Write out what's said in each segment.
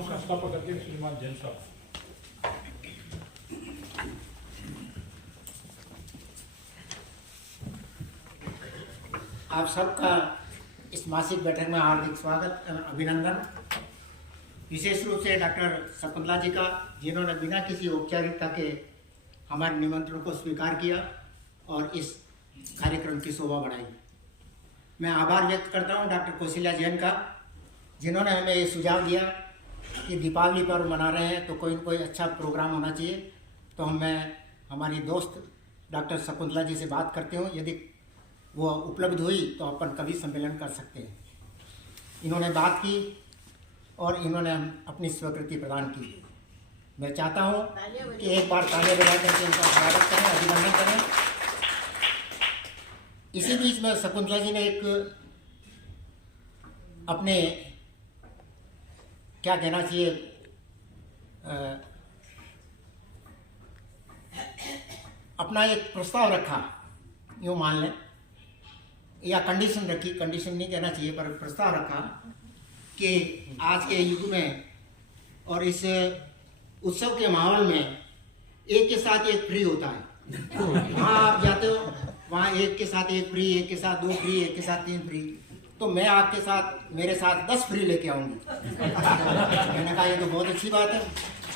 संस्थापक अध्यक्ष श्रीमान जैन साहब। आप सबका इस मासिक बैठक में हार्दिक स्वागत एवं अभिनंदन। विशेष रूप से डॉक्टर शकुंतला जी का, जिन्होंने बिना किसी औपचारिकता के हमारे निमंत्रण को स्वीकार किया और इस कार्यक्रम की शोभा बढ़ाई। मैं आभार व्यक्त करता हूं डॉक्टर कौशल्या जैन का, जिन्होंने हमें ये सुझाव दिया कि दीपावली पर्व मना रहे हैं तो कोई न कोई अच्छा प्रोग्राम होना चाहिए। तो मैं हमारी दोस्त डॉक्टर शकुंतला जी से बात करती हूँ, यदि वो उपलब्ध हुई तो अपन कवि सम्मेलन कर सकते हैं। इन्होंने बात की और इन्होंने अपनी स्वीकृति प्रदान की। मैं चाहता हूँ कि एक बार तालियां बजा करके इनका स्वागत करें, अभिनंदन करें। इसी बीच में शकुंतला जी ने एक अपने क्या कहना चाहिए अपना एक प्रस्ताव रखा, यूँ मान लें, या कंडीशन रखी, कंडीशन नहीं कहना चाहिए पर प्रस्ताव रखा कि आज के युग में और इस उत्सव के माहौल में एक के साथ एक फ्री होता है। वहाँ आप जाते हो, वहाँ एक के साथ एक फ्री, एक के साथ 2 फ्री, एक के साथ 3 फ्री। तो मैं आपके साथ, मेरे साथ 10 फ्री लेके आऊँगी। मैंने कहा ये तो बहुत अच्छी बात है,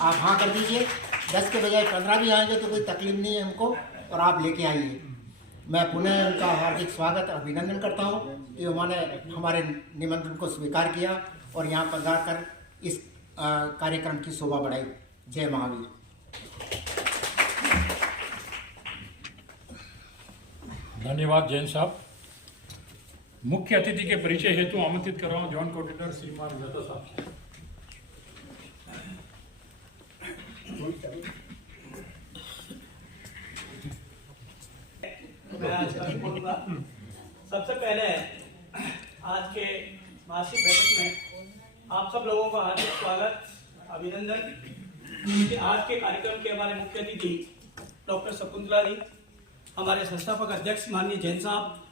आप हाँ कर दीजिए। 10 के बजाय 15 भी आएंगे तो कोई तकलीफ नहीं है हमको, और आप लेके आइए। मैं पुनः उनका हार्दिक स्वागत अभिनंदन करता हूँ कि उन्होंने हमारे निमंत्रण को स्वीकार किया और यहाँ पधार कर इस कार्यक्रम की शोभा बढ़ाई। जय महावीर। धन्यवाद जैन साहब। मुख्य अतिथि के परिचय हेतु आमंत्रित कर रहा हूँ जॉइंट कोऑर्डिनेटर श्रीमान मेहता साहब। मैं आज कभी बोलूंगा। सबसे पहले आज के मासिक बैठक में आप सब लोगों का हार्दिक स्वागत, अभिनंदन। आज के कार्यक्रम के हमारे मुख्य अतिथि डॉक्टर शकुंतला जी, हमारे संस्थापक अध्यक्ष माननीय जैन साहब,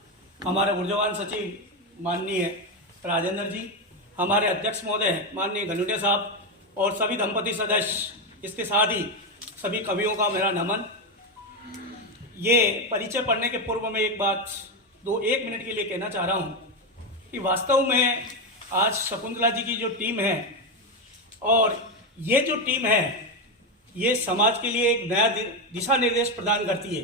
हमारे ऊर्जावान सचिव माननीय राजेंद्र जी, हमारे अध्यक्ष महोदय माननीय गनुटे साहब और सभी दंपति सदस्य, इसके साथ ही सभी कवियों का मेरा नमन। ये परिचय पढ़ने के पूर्व में एक बात 1 मिनट के लिए कहना चाह रहा हूँ कि वास्तव में आज शकुंतला जी की जो टीम है और ये जो टीम है, ये समाज के लिए एक नया दिशा निर्देश प्रदान करती है।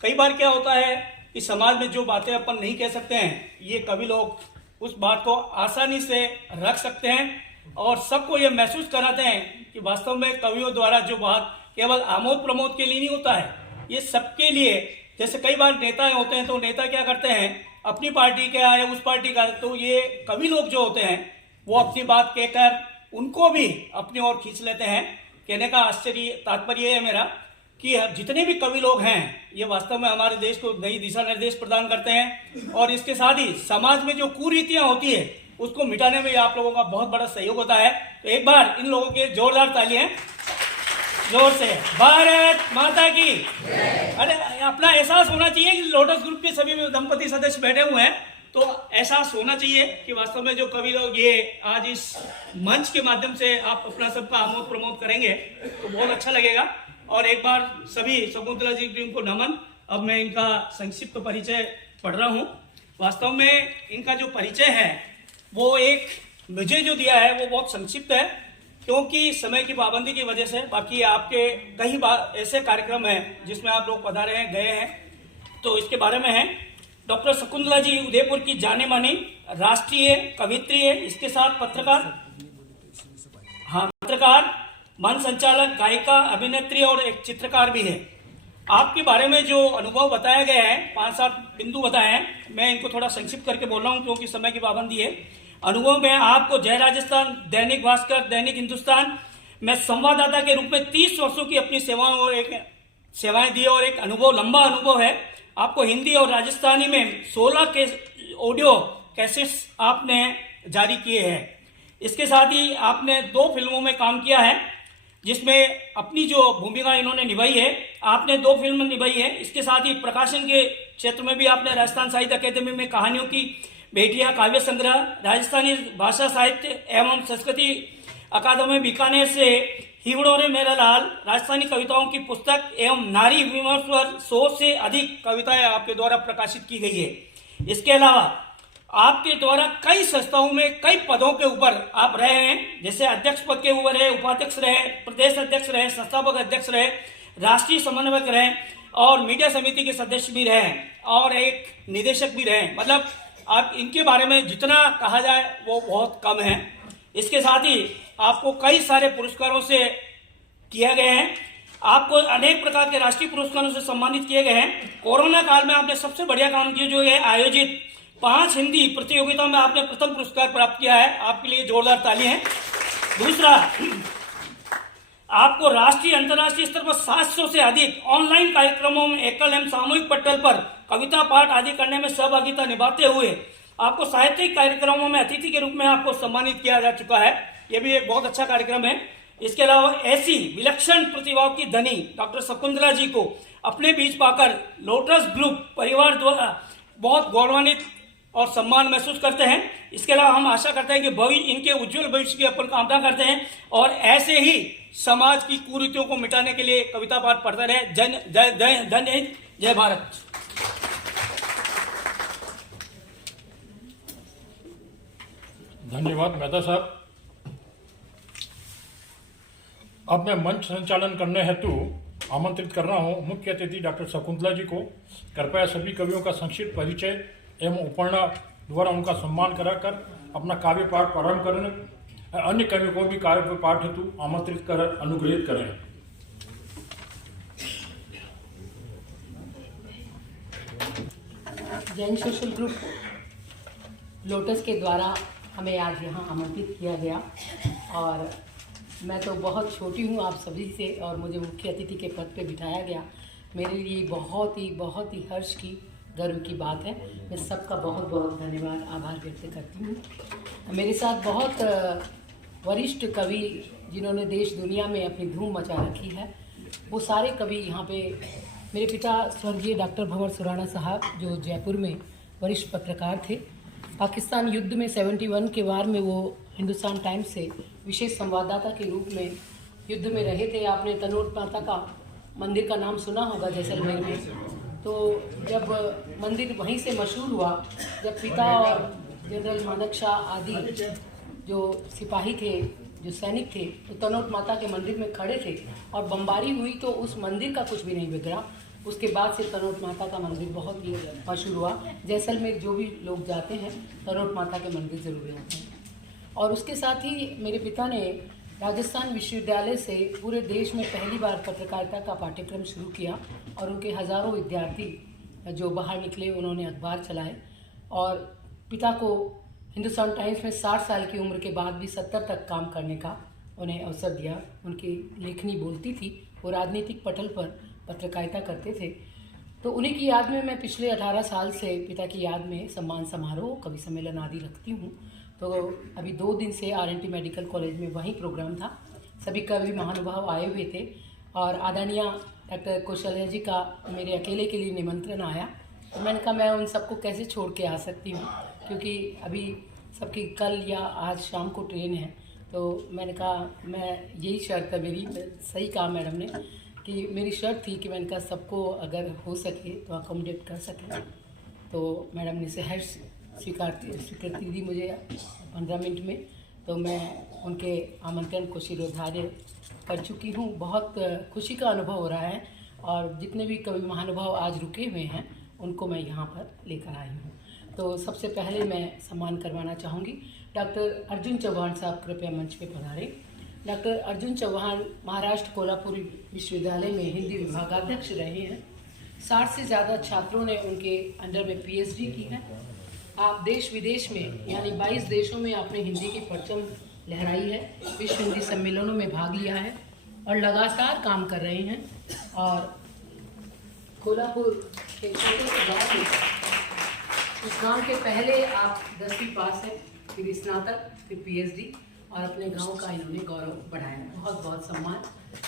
कई बार क्या होता है कि समाज में जो बातें अपन नहीं कह सकते हैं, ये कवि लोग उस बात को आसानी से रख सकते हैं और सबको ये महसूस कराते हैं कि वास्तव में कवियों द्वारा जो बात केवल आमोद प्रमोद के लिए नहीं होता है, ये सबके लिए। जैसे कई बार नेता होते हैं तो नेता क्या करते हैं, अपनी पार्टी का या उस पार्टी का, तो ये कवि लोग जो होते हैं वो अपनी बात कहकर उनको भी अपनी ओर खींच लेते हैं। कहने का तात्पर्य है मेरा कि जितने भी कवि लोग हैं ये वास्तव में हमारे देश को नई दिशा निर्देश प्रदान करते हैं और इसके साथ ही समाज में जो कुरीतियां होती है उसको मिटाने में आप लोगों का बहुत बड़ा सहयोग होता है। तो एक बार इन लोगों के जोरदार तालियां, जोर से। भारत माता की। अरे अपना एहसास होना चाहिए कि लोटस ग्रुप के सभी दंपति सदस्य बैठे हुए हैं, तो एहसास होना चाहिए कि वास्तव में जो कवि लोग ये आज इस मंच के माध्यम से आप अपना सबका आमोद प्रमोद करेंगे तो बहुत अच्छा लगेगा। और एक बार सभी शकुंतला जी की टीम को नमन। अब मैं इनका संक्षिप्त परिचय पढ़ रहा हूँ। वास्तव में इनका जो परिचय है वो एक मुझे जो दिया है वो बहुत संक्षिप्त है, क्योंकि समय की पाबंदी की वजह से। बाकी आपके कई ऐसे कार्यक्रम हैं जिसमें आप लोग पधारे हैं, गए हैं, तो इसके बारे में है। डॉक्टर शकुंतला जी उदयपुर की जाने मानी राष्ट्रीय कवित्री है, इसके साथ पत्रकार, मन संचालक, गायिका, अभिनेत्री और एक चित्रकार भी है। आपके बारे में जो अनुभव बताया गया है, 5-7 बिंदु बताए हैं, मैं इनको थोड़ा संक्षिप्त करके बोल रहा हूँ क्योंकि समय की पाबंदी है। अनुभव में आपको जय राजस्थान, दैनिक भास्कर, दैनिक हिंदुस्तान में संवाददाता के रूप में 30 वर्षों की अपनी सेवाएं दी और एक लंबा अनुभव है। आपको हिंदी और राजस्थानी में 16 के ऑडियो कैसेट्स आपने जारी किए हैं। इसके साथ ही आपने 2 फिल्मों में काम किया है जिसमें अपनी जो भूमिका इन्होंने निभाई है, आपने 2 फिल्म निभाई है। इसके साथ ही प्रकाशन के क्षेत्र में भी आपने राजस्थान साहित्य अकादमी में कहानियों की भेटिया काव्य संग्रह, राजस्थानी भाषा साहित्य एवं संस्कृति अकादमी बीकानेर से हिवड़ोरे मेरा लाल राजस्थानी कविताओं की पुस्तक एवं नारी विमर्श पर 100 से अधिक कविताएं आपके द्वारा प्रकाशित की गई है। इसके अलावा आपके द्वारा कई संस्थाओं में कई पदों के ऊपर आप रहे हैं, जैसे अध्यक्ष पद के ऊपर रहे, उपाध्यक्ष रहे, प्रदेश अध्यक्ष रहे, संस्थापक अध्यक्ष रहे, राष्ट्रीय समन्वयक रहे और मीडिया समिति के सदस्य भी रहे और एक निदेशक भी रहे। मतलब आप इनके बारे में जितना कहा जाए वो बहुत कम है। इसके साथ ही आपको कई सारे पुरस्कारों से किया गए हैं, आपको अनेक प्रकार के राष्ट्रीय पुरस्कारों से सम्मानित किए गए हैं। कोरोना काल में आपने सबसे बढ़िया काम किया, जो है आयोजित 5 हिंदी प्रतियोगिता में आपने प्रथम पुरस्कार प्राप्त किया है, आपके लिए जोरदार ताली है। दूसरा, आपको राष्ट्रीय अंतर्राष्ट्रीय स्तर पर 700 से अधिक ऑनलाइन कार्यक्रमों में एकल एवं सामूहिक पटल पर कविता पाठ आदि करने में सहभागिता निभाते हुए आपको साहित्यिक कार्यक्रमों में अतिथि के रूप में आपको सम्मानित किया जा चुका है। यह भी एक बहुत अच्छा कार्यक्रम है। इसके अलावा ऐसी विलक्षण प्रतिभाओं की धनी डॉक्टर शकुंतला जी को अपने बीच पाकर लोटस ग्रुप परिवार द्वारा बहुत गौरवान्वित और सम्मान महसूस करते हैं। इसके अलावा हम आशा करते हैं कि इनके उज्जवल भविष्य की अपन कामना करते हैं और ऐसे ही समाज की कुरीतियों को मिटाने के लिए कविता पाठ पढ़ते रहे। जय हिंद, जय भारत। धन्यवाद मेहता साहब। अब मैं मंच संचालन करने हेतु आमंत्रित कर रहा हूं मुख्य अतिथि डॉक्टर शकुंतला जी को। कृपया सभी कवियों का संक्षिप्त परिचय एवं उपन्या द्वारा उनका सम्मान कराकर अपना काव्य पाठ प्रारंभ करें। अन्य कवियों को भी काव्य पाठ हेतु आमंत्रित कर अनुग्रहित करें। जैन सोशल ग्रुप लोटस के द्वारा हमें आज यहाँ आमंत्रित किया गया और मैं तो बहुत छोटी हूँ आप सभी से, और मुझे मुख्य अतिथि के पद पे बिठाया गया। मेरे लिए बहुत ही हर्ष की, गर्व की बात है। मैं सबका बहुत बहुत धन्यवाद, आभार व्यक्त करती हूँ। मेरे साथ बहुत वरिष्ठ कवि जिन्होंने देश दुनिया में अपनी धूम मचा रखी है, वो सारे कवि यहाँ पे। मेरे पिता स्वर्गीय डॉक्टर भंवर सुराणा साहब, जो जयपुर में वरिष्ठ पत्रकार थे, पाकिस्तान युद्ध में 71 के वार में वो हिंदुस्तान टाइम्स से विशेष संवाददाता के रूप में युद्ध में रहे थे। आपने तनोट माता का मंदिर का नाम सुना होगा जैसलमेर में। तो जब मंदिर वहीं से मशहूर हुआ, जब पिता और जनरल मानक शाह आदि जो सिपाही थे, जो सैनिक थे, तो तनोट माता के मंदिर में खड़े थे और बमबारी हुई तो उस मंदिर का कुछ भी नहीं बिगड़ा। उसके बाद से तनोट माता का मंदिर बहुत ही मशहूर हुआ। जैसलमेर जो भी लोग जाते हैं तनोट माता के मंदिर ज़रूर जाते हैं। और उसके साथ ही मेरे पिता ने राजस्थान विश्वविद्यालय से पूरे देश में पहली बार पत्रकारिता का पाठ्यक्रम शुरू किया और उनके हज़ारों विद्यार्थी जो बाहर निकले, उन्होंने अखबार चलाए। और पिता को हिंदुस्तान टाइम्स में 60 साल की उम्र के बाद भी 70 तक काम करने का उन्हें अवसर दिया। उनकी लेखनी बोलती थी, वो राजनीतिक पटल पर पत्रकारिता करते थे। तो उन्हीं की याद में मैं पिछले 18 साल से पिता की याद में सम्मान समारोह, कवि सम्मेलन आदि रखती हूँ। तो अभी 2 दिन से RNT मेडिकल कॉलेज में वही प्रोग्राम था। सभी कवि महानुभाव आए हुए थे और आदरणीय डॉक्टर कौशल्या जी का मेरे अकेले के लिए निमंत्रण आया। तो मैंने कहा मैं उन सबको कैसे छोड़ के आ सकती हूँ, क्योंकि अभी सबकी कल या आज शाम को ट्रेन है। तो मैंने कहा मैं यही शर्त है मेरी, सही कहा मैडम ने कि मेरी शर्त थी कि मैंने कहा सबको अगर हो सके तो अकोमोडेट कर सकें। तो मैडम ने सहर्ष स्वीकृति दी मुझे 15 मिनट में। तो मैं उनके आमंत्रण को शिरोधार्य कर चुकी हूँ। बहुत खुशी का अनुभव हो रहा है और जितने भी कवि महानुभाव आज रुके हुए हैं उनको मैं यहाँ पर लेकर आई हूँ। तो सबसे पहले मैं सम्मान करवाना चाहूँगी डॉक्टर अर्जुन चौहान साहब, कृपया मंच पे पधारें। डॉक्टर अर्जुन चौहान महाराष्ट्र कोल्हापुर विश्वविद्यालय में हिंदी विभागाध्यक्ष रहे हैं। 60 से ज़्यादा छात्रों ने उनके अंडर में PhD की है। आप देश विदेश में यानी 22 देशों में आपने हिंदी की परचम लहराई है, विश्व हिंदी सम्मेलनों में भाग लिया है और लगातार काम कर रहे हैं। और कोल्हापुर के छोटे से गाँव में, उस गाँव के पहले आप 10वीं पास है, फिर स्नातक, फिर PhD और अपने गांव का इन्होंने गौरव बढ़ाया। बहुत बहुत सम्मान,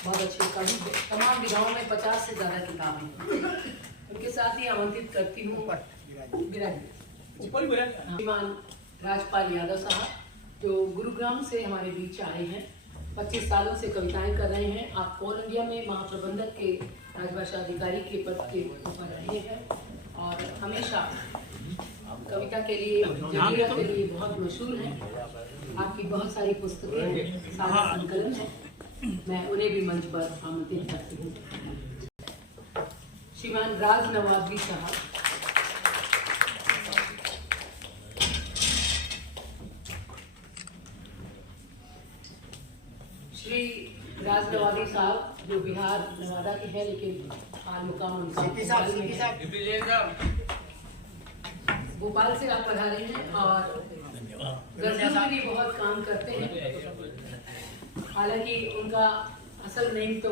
बहुत अच्छे कवि, तमाम विधाओं में 50 से ज़्यादा किताबें। उनके साथ ही आमंत्रित करती हूँ श्रीमान राजपाल यादव साहब, जो गुरुग्राम से हमारे बीच आए हैं। 25 सालों से कविताएं कर रहे हैं। आप ऑल इंडिया में महाप्रबंधक के राजभाषा अधिकारी के पद के ऊपर रहे हैं और हमेशा कविता के लिए, जजीरा के लिए बहुत मशहूर हैं। आपकी बहुत सारी पुस्तकें, सारा संकलन है। मैं उन्हें भी मंच पर आमंत्रित करती हूँ। श्रीमान राज नवाबी साहब, श्री राज नवाबी साहब जो बिहार नवादा के हैं, लेकिन हाल मुकाम उनका भोपाल से आप पधारे हैं और गजल में भी बहुत काम करते हैं। हालांकि उनका असल नेम तो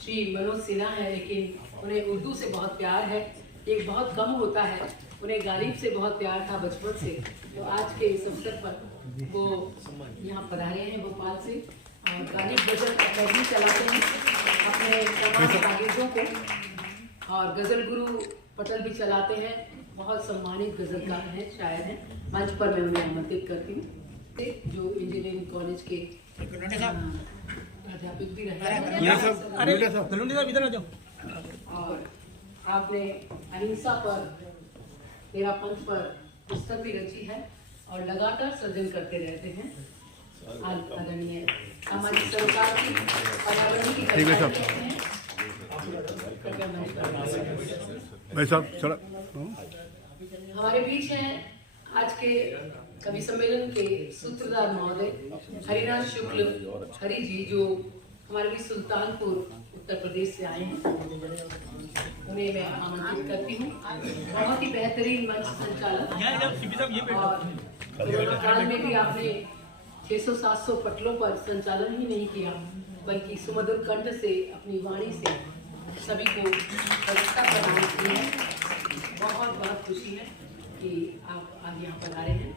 श्री मनोज सिन्हा है, लेकिन उन्हें उर्दू से बहुत प्यार है। एक बहुत कम होता है, उन्हें गालिब से बहुत प्यार था बचपन से। तो आज के इस अवसर पर वो यहाँ पधारे हैं भोपाल से और गालिब गजल अकेडमी चलाते हैं अपने तमाम शागिर्दों को, और गजल गुरु पटल भी चलाते हैं। बहुत सम्मानित गजलकार हैं, शायर हैं। मंच पर मैं उन्हें आमंत्रित करती हूँ, जो इंजीनियरिंग कॉलेज के अध्यापक भी रहे हैं। और आपने अहिंसा पर, तेरा पंथ पर पुस्तक भी रची है और लगातार सृजन करते रहते हैं। आदरणीय सामाजिक सरोकार की पर्यावरण की भाई साहब चला हमारे बीच हैं आज के कवि सम्मेलन के सूत्रधार महोदय हरिनाथ शुक्ल हरि जी, जो हमारे बीच सुल्तानपुर उत्तर प्रदेश से आए हैं। उन्हें मैं आमंत्रित करती हूँ। बहुत ही बेहतरीन मंच संचालन, और कोरोना काल में भी आपने 600-700 पटलों पर संचालन ही नहीं किया, बल्कि सुमधुर कंठ से अपनी वाणी से सभी को कविता प्रदान की है। बहुत बहुत खुशी है कि आप आज यहाँ पर आ रहे हैं।